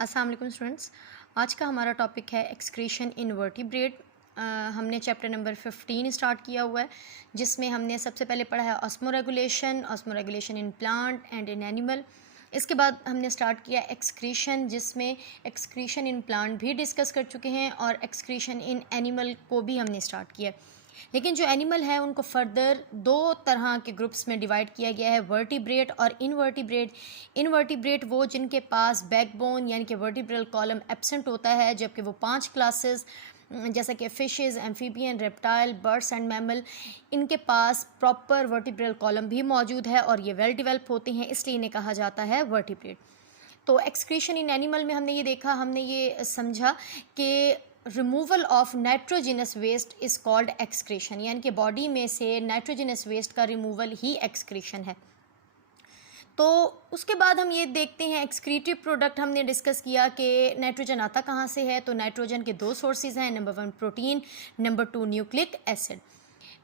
अस्सलाम वालेकुम स्टूडेंट्स। आज का हमारा टॉपिक है एक्सक्रीशन इन वर्टिब्रेट। हमने चैप्टर नंबर 15 स्टार्ट किया हुआ है, जिसमें हमने सबसे पहले पढ़ा है osmoregulation in plant and in animal. इसके बाद हमने स्टार्ट किया एक्सक्रीशन, जिसमें एक्सक्रीशन इन प्लांट भी डिस्कस कर चुके हैं और एक्सक्रीशन इन एनिमल को भी हमने स्टार्ट किया। लेकिन जो एनिमल है उनको फर्दर दो तरह के ग्रुप्स में डिवाइड किया गया है, वर्टिब्रेट और इनवर्टिब्रेट। इनवर्टिब्रेट वो जिनके पास बैकबोन यानी कि वर्टिब्रल कॉलम एब्सेंट होता है, जबकि वो 5 क्लासेस जैसा कि fishes, amphibian, reptile, birds and mammal, इनके पास प्रॉपर वर्टिब्रल कॉलम भी मौजूद है और ये वेल डेवलप होते हैं, इसलिए इन्हें कहा जाता है वर्टिब्रेट। तो एक्सक्रीशन इन एनिमल में हमने ये देखा, हमने ये समझा कि removal of nitrogenous waste is called excretion, यानी कि बॉडी में से नाइट्रोजिनस वेस्ट का रिमूवल ही एक्सक्रीशन है। तो उसके बाद हम ये देखते हैं एक्सक्रीटिव प्रोडक्ट। हमने डिस्कस किया कि नाइट्रोजन आता कहाँ से है, तो नाइट्रोजन के 2 सोर्सेज हैं, number 1 protein, number 2 nucleic acid.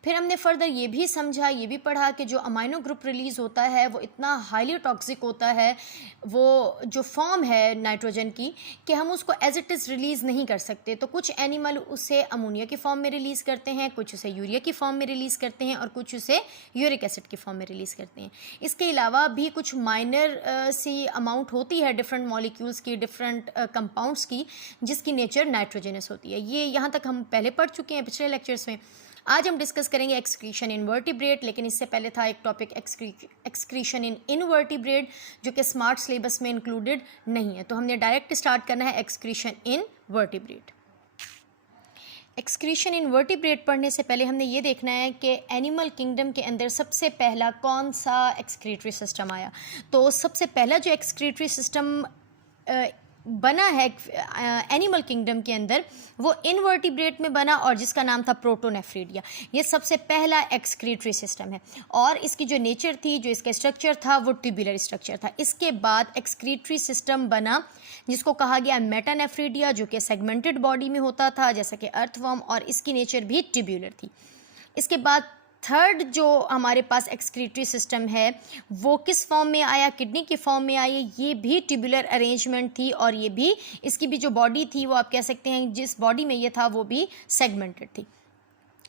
फिर हमने फर्दर ये भी समझा, ये भी पढ़ा कि जो अमाइनो ग्रुप रिलीज़ होता है वो इतना हाईली टॉक्सिक होता है, वो जो फॉर्म है नाइट्रोजन की, कि हम उसको एज इट इज़ रिलीज़ नहीं कर सकते। तो कुछ एनिमल उसे अमोनिया की फॉर्म में रिलीज़ करते हैं, कुछ उसे यूरिया की फॉर्म में रिलीज़ करते हैं और कुछ उसे यूरिक एसिड की फॉर्म में रिलीज़ करते हैं। इसके अलावा भी कुछ माइनर सी अमाउंट होती है डिफरेंट मॉलिक्यूल्स की, डिफरेंट कंपाउंड्स की, जिसकी नेचर नाइट्रोजनस होती है। ये यहाँ तक हम पहले पढ़ चुके हैं पिछले लेक्चर्स में। आज हम डिस्कस करेंगे एक्सक्रीशन इन वर्टिब्रेट, लेकिन इससे पहले था एक टॉपिक एक्सक्रीशन इन इनवर्टिब्रेट, जो कि स्मार्ट सिलेबस में इंक्लूडेड नहीं है। तो हमने डायरेक्ट स्टार्ट करना है excretion in vertebrate. Excretion in vertebrate पढ़ने से पहले हमने ये देखना है कि एनिमल किंगडम के अंदर सबसे पहला कौन सा एक्सक्रीटरी सिस्टम आया। तो सबसे पहला जो एक्सक्रीटरी सिस्टम बना है एनिमल किंगडम के अंदर, वो इनवर्टिब्रेट में बना और जिसका नाम था प्रोटोनेफ्रिडिया। ये सबसे पहला एक्सक्रीटरी सिस्टम है और इसकी जो नेचर थी, जो इसका स्ट्रक्चर था, वो ट्यूबुलर स्ट्रक्चर था। इसके बाद एक्सक्रीटरी सिस्टम बना जिसको कहा गया मेटानेफ्रिडिया, जो कि सेगमेंटेड बॉडी में होता था जैसा कि अर्थवर्म, और इसकी नेचर भी ट्यूबुलर थी। इसके बाद थर्ड जो हमारे पास एक्सक्रीटरी सिस्टम है वो किस फॉर्म में आया, किडनी की फॉर्म में आई। ये भी ट्यूबुलर अरेंजमेंट थी और ये भी, इसकी भी जो बॉडी थी वो आप कह सकते हैं जिस बॉडी में ये था वो भी सेगमेंटेड थी।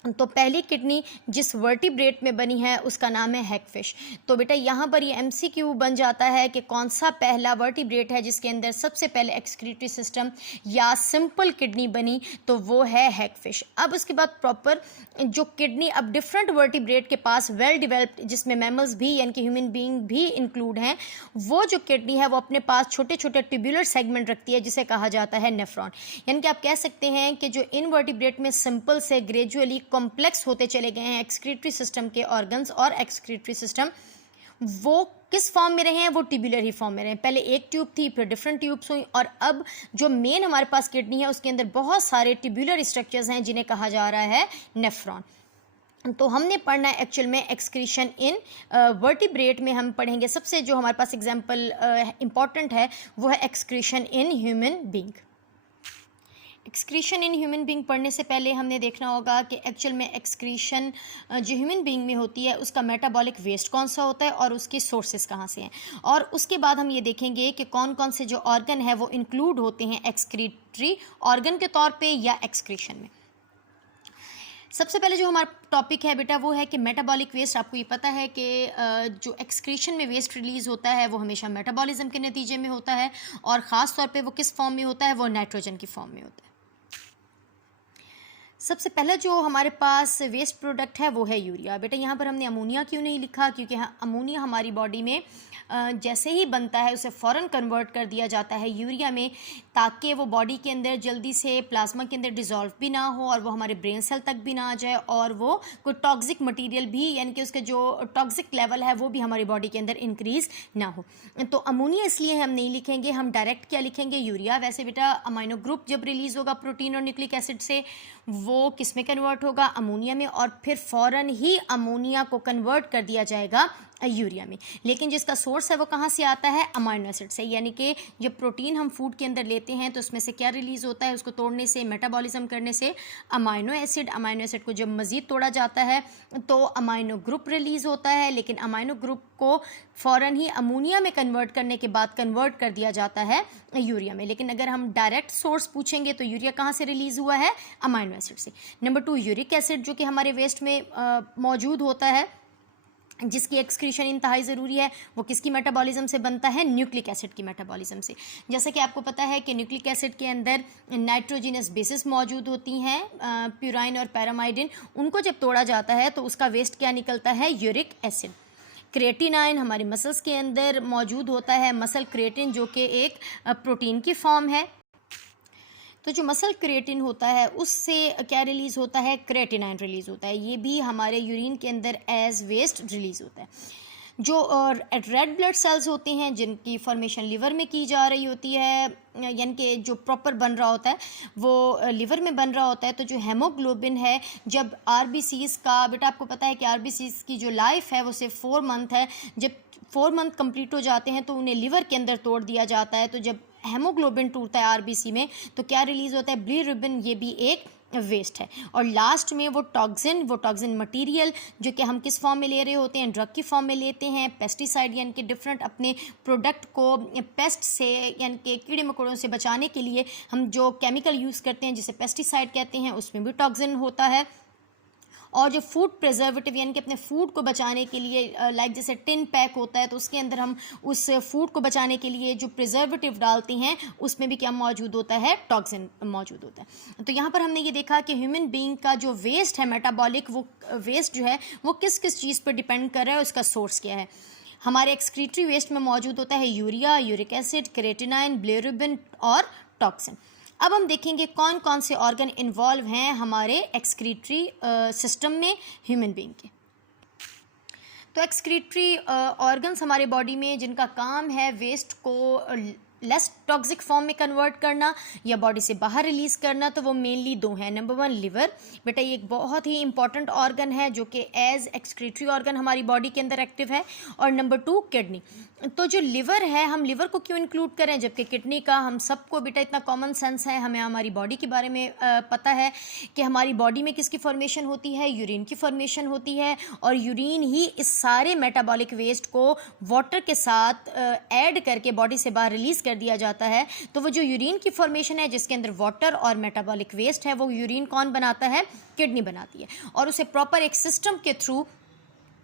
तो पहली किडनी जिस वर्टिब्रेट में बनी है उसका नाम है हैगफिश। तो बेटा यहाँ पर ये एमसीक्यू बन जाता है कि कौन सा पहला वर्टिब्रेट है जिसके अंदर सबसे पहले एक्सक्रीटरी सिस्टम या सिंपल किडनी बनी, तो वो है हैगफिश। अब उसके बाद प्रॉपर जो किडनी अब डिफरेंट वर्टिब्रेट के पास वेल डेवलप्ड, जिसमें मैमल्स भी यानी कि ह्यूमन बीइंग भी इंक्लूड हैं, वो जो किडनी है वो अपने पास छोटे छोटे ट्यूबुलर सेगमेंट रखती है जिसे कहा जाता है नेफ्रॉन। यानी कि आप कह सकते हैं कि जो इनवर्टिब्रेट में सिंपल से ग्रेजुअली कॉम्प्लेक्स होते चले गए हैं एक्सक्रीटरी सिस्टम के ऑर्गन्स, और एक्सक्रीटरी सिस्टम वो किस फॉर्म में रहे हैं, वो ट्यूबुलर ही फॉर्म में रहे हैं। पहले एक ट्यूब थी, फिर डिफरेंट ट्यूब्स हुई, और अब जो मेन हमारे पास किडनी है उसके अंदर बहुत सारे ट्यूबुलर स्ट्रक्चर्स हैं जिन्हें कहा जा रहा है नेफ्रॉन। तो हमने पढ़ना है एक्चुअल में एक्सक्रीशन इन वर्टिब्रेट में हम पढ़ेंगे सबसे जो हमारे पास एग्जाम्पल इंपॉर्टेंट है वो है excretion in human being. Excretion in human being पढ़ने से पहले हमने देखना होगा कि एक्चुअल में एक्सक्रीशन जो ह्यूमन बीइंग में होती है उसका मेटाबॉलिक वेस्ट कौन सा होता है और उसके सोर्सेज कहाँ से हैं, और उसके बाद हम ये देखेंगे कि कौन कौन से जो ऑर्गन है वो इंक्लूड होते हैं एक्सक्रीटरी ऑर्गन के तौर पे या एक्सक्रीशन में। सबसे पहले जो हमारा टॉपिक है बेटा वो है कि मेटाबॉलिक वेस्ट। आपको ये पता है कि जो एक्सक्रीशन में वेस्ट रिलीज़ होता है वो हमेशा मेटाबॉलिज्म के नतीजे में होता है, और ख़ास तौर पे वो किस फॉर्म में होता है, वो नाइट्रोजन की फॉर्म में होता है। सबसे पहला जो हमारे पास वेस्ट प्रोडक्ट है वो है यूरिया। बेटा यहाँ पर हमने अमोनिया क्यों नहीं लिखा, क्योंकि अमोनिया हमारी बॉडी में जैसे ही बनता है उसे फ़ौरन कन्वर्ट कर दिया जाता है यूरिया में, ताकि वो बॉडी के अंदर जल्दी से प्लाज्मा के अंदर डिज़ोल्व भी ना हो और वो हमारे ब्रेन सेल तक भी ना आ जाए, और वो कोई टॉक्सिक मटेरियल भी यानी कि उसके जो टॉक्सिक लेवल है वो भी हमारी बॉडी के अंदर इंक्रीज़ ना हो। तो अमोनिया इसलिए हम नहीं लिखेंगे, हम डायरेक्ट क्या लिखेंगे, यूरिया। वैसे बेटा अमाइनो ग्रुप जब रिलीज़ होगा प्रोटीन और न्यूक्लिक एसिड से, वो किस में कन्वर्ट होगा, अमोनिया में, और फिर फ़ौरन ही अमोनिया को कन्वर्ट कर दिया जाएगा यूरिया में। लेकिन जिसका सोर्स है वो कहाँ से आता है, अमाइनो एसिड से। यानी कि जब प्रोटीन हम फूड के अंदर लेते हैं तो उसमें से क्या रिलीज़ होता है, उसको तोड़ने से, मेटाबॉलिज्म करने से अमाइनो एसिड को जब मज़ीद तोड़ा जाता है तो अमाइनो ग्रुप रिलीज़ होता है। लेकिन अमाइनो ग्रुप को फ़ौरन ही अमोनिया में कन्वर्ट करने के बाद कन्वर्ट कर दिया जाता है यूरिया में। लेकिन अगर हम डायरेक्ट सोर्स पूछेंगे तो यूरिया कहाँ से रिलीज़ हुआ है, अमाइनो एसिड से। नंबर 2, यूरिक एसिड जो कि हमारे वेस्ट में मौजूद होता है, जिसकी एक्सक्रीशन इंतहाई ज़रूरी है, वो किसकी मेटाबॉलिज्म से बनता है, न्यूक्लिक एसिड की मेटाबॉलिज्म से। जैसे कि आपको पता है कि न्यूक्लिक एसिड के अंदर नाइट्रोजिनस बेसिस मौजूद होती हैं, प्यूराइन और पैरामाइडिन। उनको जब तोड़ा जाता है तो उसका वेस्ट क्या निकलता है, यूरिक एसिड। क्रिएटिनाइन हमारी मसल्स के अंदर मौजूद होता है, मसल क्रिएटिन जो कि एक प्रोटीन की फॉर्म है। तो जो मसल क्रिएटिन होता है उससे क्या रिलीज़ होता है, क्रिएटिनाइन रिलीज़ होता है। ये भी हमारे यूरिन के अंदर एज वेस्ट रिलीज़ होता है। जो रेड ब्लड सेल्स होते हैं जिनकी फॉर्मेशन लिवर में की जा रही होती है, यानी कि जो प्रॉपर बन रहा होता है वो लिवर में बन रहा होता है। तो जो हेमोग्लोबिन है, जब आरबीसीज़ का, बेटा आपको पता है कि आरबीसीज़ की जो लाइफ है वो सिर्फ 4 मंथ है। जब 4 मंथ कंप्लीट हो जाते हैं तो उन्हें लिवर के अंदर तोड़ दिया जाता है। तो जब हेमोग्लोबिन टूटता है आरबीसी में तो क्या रिलीज़ होता है, बिलीरुबिन। ये भी एक वेस्ट है। और लास्ट में वो टॉक्सिन मटेरियल जो कि हम किस फॉर्म में ले रहे होते हैं, ड्रग की फॉर्म में लेते हैं। पेस्टिसाइड यानी कि डिफरेंट अपने प्रोडक्ट को पेस्ट से यानी कि कीड़े मकोड़ों से बचाने के लिए हम जो केमिकल यूज़ करते हैं जिसे पेस्टिसाइड कहते हैं, उसमें भी टॉक्सिन होता है। और जो फूड प्रिजर्वेटिव यानी कि अपने फूड को बचाने के लिए, लाइक जैसे टिन पैक होता है तो उसके अंदर हम उस फूड को बचाने के लिए जो प्रिजर्वेटिव डालते हैं उसमें भी क्या मौजूद होता है, टॉक्सिन मौजूद होता है। तो यहाँ पर हमने ये देखा कि ह्यूमन बीइंग का जो वेस्ट है मेटाबॉलिक, वो वेस्ट जो है वो किस किस चीज़ पर डिपेंड कर रहा है, उसका सोर्स क्या है। हमारे एक्सक्रीटरी वेस्ट में मौजूद होता है urea, uric acid, creatinine, bilirubin और टॉक्सिन। अब हम देखेंगे कौन कौन से ऑर्गन इन्वॉल्व हैं हमारे एक्सक्रीटरी सिस्टम में ह्यूमन बीइंग के। तो एक्सक्रीटरी ऑर्गन्स हमारे बॉडी में जिनका काम है वेस्ट को लेस टॉक्सिक फॉर्म में कन्वर्ट करना या बॉडी से बाहर रिलीज़ करना, तो वो मेनली 2 हैं। नंबर 1 लिवर, बेटा ये एक बहुत ही इंपॉर्टेंट ऑर्गन है जो कि एज एक्सक्रीटरी ऑर्गन हमारी बॉडी के अंदर एक्टिव है। और नंबर 2 किडनी। तो जो लिवर है, हम लिवर को क्यों इंक्लूड करें जबकि किडनी का हम सबको बेटा इतना कॉमन सेंस है, हमें हमारी बॉडी के बारे में पता है कि हमारी बॉडी में किसकी फॉर्मेशन होती है, यूरिन की फॉर्मेशन होती है। और यूरिन ही इस सारे मेटाबॉलिक वेस्ट को वाटर के साथ ऐड करके बॉडी से बाहर रिलीज़ दिया जाता है। तो वो जो यूरिन की फॉर्मेशन है जिसके अंदर वाटर और मेटाबॉलिक वेस्ट है, वो यूरिन कौन बनाता है, किडनी बनाती है। और उसे प्रॉपर एक सिस्टम के थ्रू,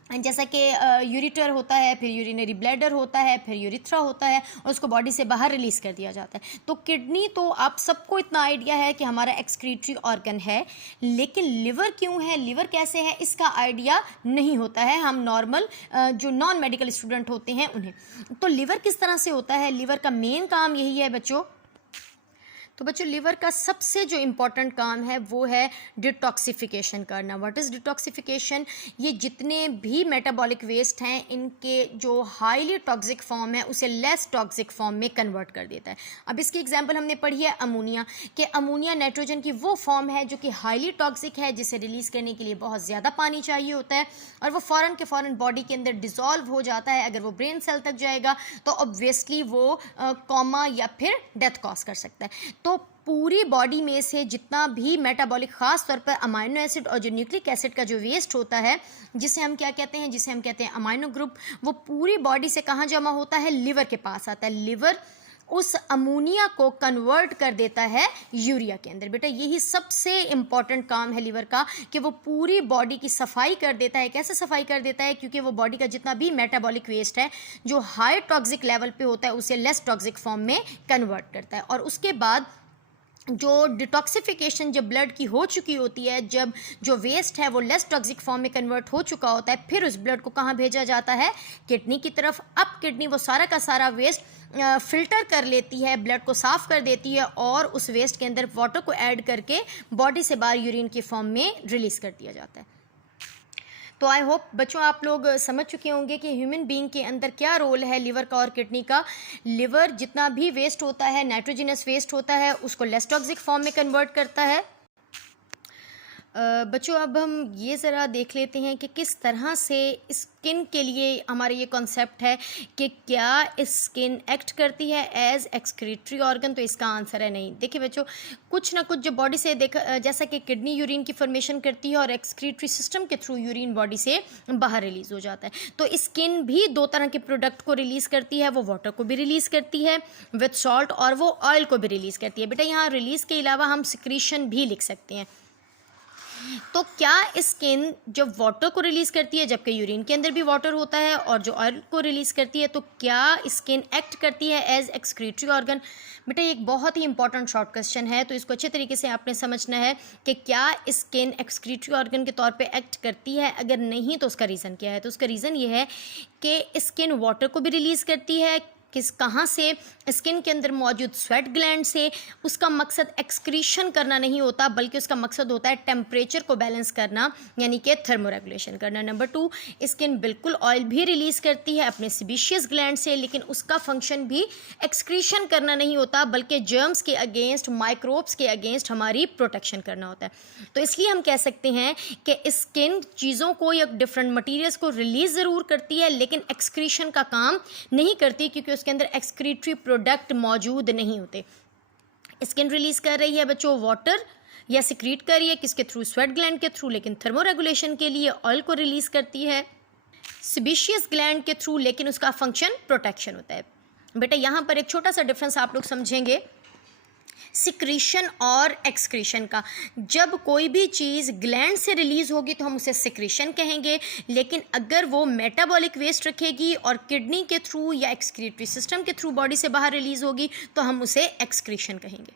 जैसा कि यूरिटर होता है, फिर यूरिनरी ब्लैडर होता है, फिर यूरिथ्रा होता है, और उसको बॉडी से बाहर रिलीज़ कर दिया जाता है। तो किडनी तो आप सबको इतना आइडिया है कि हमारा एक्सक्रीटरी ऑर्गन है, लेकिन लिवर क्यों है, लिवर कैसे है, इसका आइडिया नहीं होता है हम नॉर्मल जो नॉन मेडिकल स्टूडेंट होते हैं उन्हें। तो लिवर किस तरह से होता है, लिवर का मेन काम यही है बच्चों। तो बच्चों लिवर का सबसे जो इम्पॉर्टेंट काम है वो है डिटॉक्सिफिकेशन करना। व्हाट इज़ डिटॉक्सिफिकेशन, ये जितने भी मेटाबॉलिक वेस्ट हैं इनके जो हाईली टॉक्सिक फॉर्म है उसे लेस टॉक्सिक फॉर्म में कन्वर्ट कर देता है। अब इसकी एग्जांपल हमने पढ़ी है अमोनिया, कि अमोनिया नाइट्रोजन की वो फॉर्म है जो कि हाईली टॉक्सिक है, जिसे रिलीज़ करने के लिए बहुत ज़्यादा पानी चाहिए होता है और वो फ़ौरन के फ़ौरन बॉडी के अंदर डिज़ोल्व हो जाता है। अगर वो ब्रेन सेल तक जाएगा तो ऑब्वियसली वो कॉमा या फिर डेथ कॉज कर सकता है। तो पूरी बॉडी में से जितना भी मेटाबॉलिक, ख़ास तौर पर अमाइनो एसिड और जो न्यूक्लिक एसिड का जो वेस्ट होता है जिसे हम क्या कहते हैं, जिसे हम कहते हैं अमाइनो ग्रुप, वो पूरी बॉडी से कहाँ जमा होता है, लिवर के पास आता है। लिवर उस अमोनिया को कन्वर्ट कर देता है यूरिया के अंदर। बेटा यही सबसे इम्पॉर्टेंट काम है लिवर का, कि वो पूरी बॉडी की सफाई कर देता है। कैसे सफाई कर देता है, क्योंकि वो बॉडी का जितना भी मेटाबॉलिक वेस्ट है जो हाई टॉक्सिक लेवल पे होता है उसे लेस टॉक्सिक फॉर्म में कन्वर्ट करता है। और उसके बाद जो डिटॉक्सिफिकेशन जब ब्लड की हो चुकी होती है, जब जो वेस्ट है वो लेस टॉक्सिक फॉर्म में कन्वर्ट हो चुका होता है, फिर उस ब्लड को कहाँ भेजा जाता है, किडनी की तरफ। अब किडनी वो सारा का सारा वेस्ट फिल्टर कर लेती है, ब्लड को साफ़ कर देती है और उस वेस्ट के अंदर वाटर को ऐड करके बॉडी से बाहर यूरिन की फॉर्म में रिलीज़ कर दिया जाता है। तो आई होप बच्चों आप लोग समझ चुके होंगे कि ह्यूमन बीइंग के अंदर क्या रोल है लिवर का और किडनी का। लिवर जितना भी वेस्ट होता है, नाइट्रोजनस वेस्ट होता है, उसको लेस टॉक्सिक फॉर्म में कन्वर्ट करता है। बच्चों अब हम ये ज़रा देख लेते हैं कि किस तरह से स्किन के लिए हमारा ये कॉन्सेप्ट है कि क्या स्किन एक्ट करती है एज एक्सक्रीटरी ऑर्गन। तो इसका आंसर है नहीं। देखिए बच्चों, कुछ ना कुछ जो बॉडी से जैसा कि किडनी यूरिन की फॉर्मेशन करती है और एक्सक्रीटरी सिस्टम के थ्रू यूरिन बॉडी से बाहर रिलीज़ हो जाता है, तो स्किन भी दो तरह के प्रोडक्ट को रिलीज़ करती है। वो वाटर को भी रिलीज़ करती है विथ सॉल्ट, और वो ऑयल को भी रिलीज़ करती है। बेटा यहाँ रिलीज़ के अलावा हम सिक्रीशन भी लिख सकते हैं। तो क्या स्किन जब वाटर को रिलीज़ करती है, जबकि यूरिन के अंदर भी वाटर होता है, और जो ऑयल को रिलीज़ करती है, तो क्या स्किन एक्ट करती है एज एक्सक्रीटरी ऑर्गन। बेटा ये एक बहुत ही इंपॉर्टेंट शॉर्ट क्वेश्चन है, तो इसको अच्छे तरीके से आपने समझना है कि क्या स्किन एक्सक्रीटरी ऑर्गन के तौर पे एक्ट करती है। अगर नहीं तो उसका रीज़न क्या है। तो उसका रीज़न ये है कि स्किन वाटर को भी रिलीज़ करती है। कहाँ से? स्किन के अंदर मौजूद स्वेट ग्लैंड से। उसका मकसद एक्सक्रीशन करना नहीं होता, बल्कि उसका मकसद होता है टेम्परेचर को बैलेंस करना, यानी कि थर्मोरेगुलेशन करना। नंबर 2, स्किन बिल्कुल ऑयल भी रिलीज़ करती है अपने सीबेशियस ग्लैंड से, लेकिन उसका फंक्शन भी एक्सक्रीशन करना नहीं होता, बल्कि जर्म्स के अगेंस्ट, माइक्रोब्स के अगेंस्ट हमारी प्रोटेक्शन करना होता है। तो इसलिए हम कह सकते हैं कि स्किन चीज़ों को या डिफरेंट मटीरियल्स को रिलीज़ ज़रूर करती है, लेकिन एक्सक्रीशन का काम नहीं करती, क्योंकि उसके अंदर एक्सक्रीटरी प्रोडक्ट मौजूद नहीं होते। स्किन रिलीज कर रही है बच्चों वाटर, या सिक्रीट कर रही है किसके थ्रू? स्वेट ग्लैंड के थ्रू, लेकिन थर्मोरेगुलेशन के लिए ऑयल को रिलीज करती है सीबेशियस ग्लैंड के थ्रू, लेकिन उसका फंक्शन प्रोटेक्शन होता है। बेटा यहाँ पर एक छोटा सा डिफरेंस आप लोग समझेंगे सिक्रीशन और एक्सक्रीशन का। जब कोई भी चीज़ ग्लैंड से रिलीज़ होगी तो हम उसे सिक्रीशन कहेंगे, लेकिन अगर वो मेटाबॉलिक वेस्ट रखेगी और किडनी के थ्रू या एक्सक्रीटरी सिस्टम के थ्रू बॉडी से बाहर रिलीज़ होगी तो हम उसे एक्सक्रीशन कहेंगे।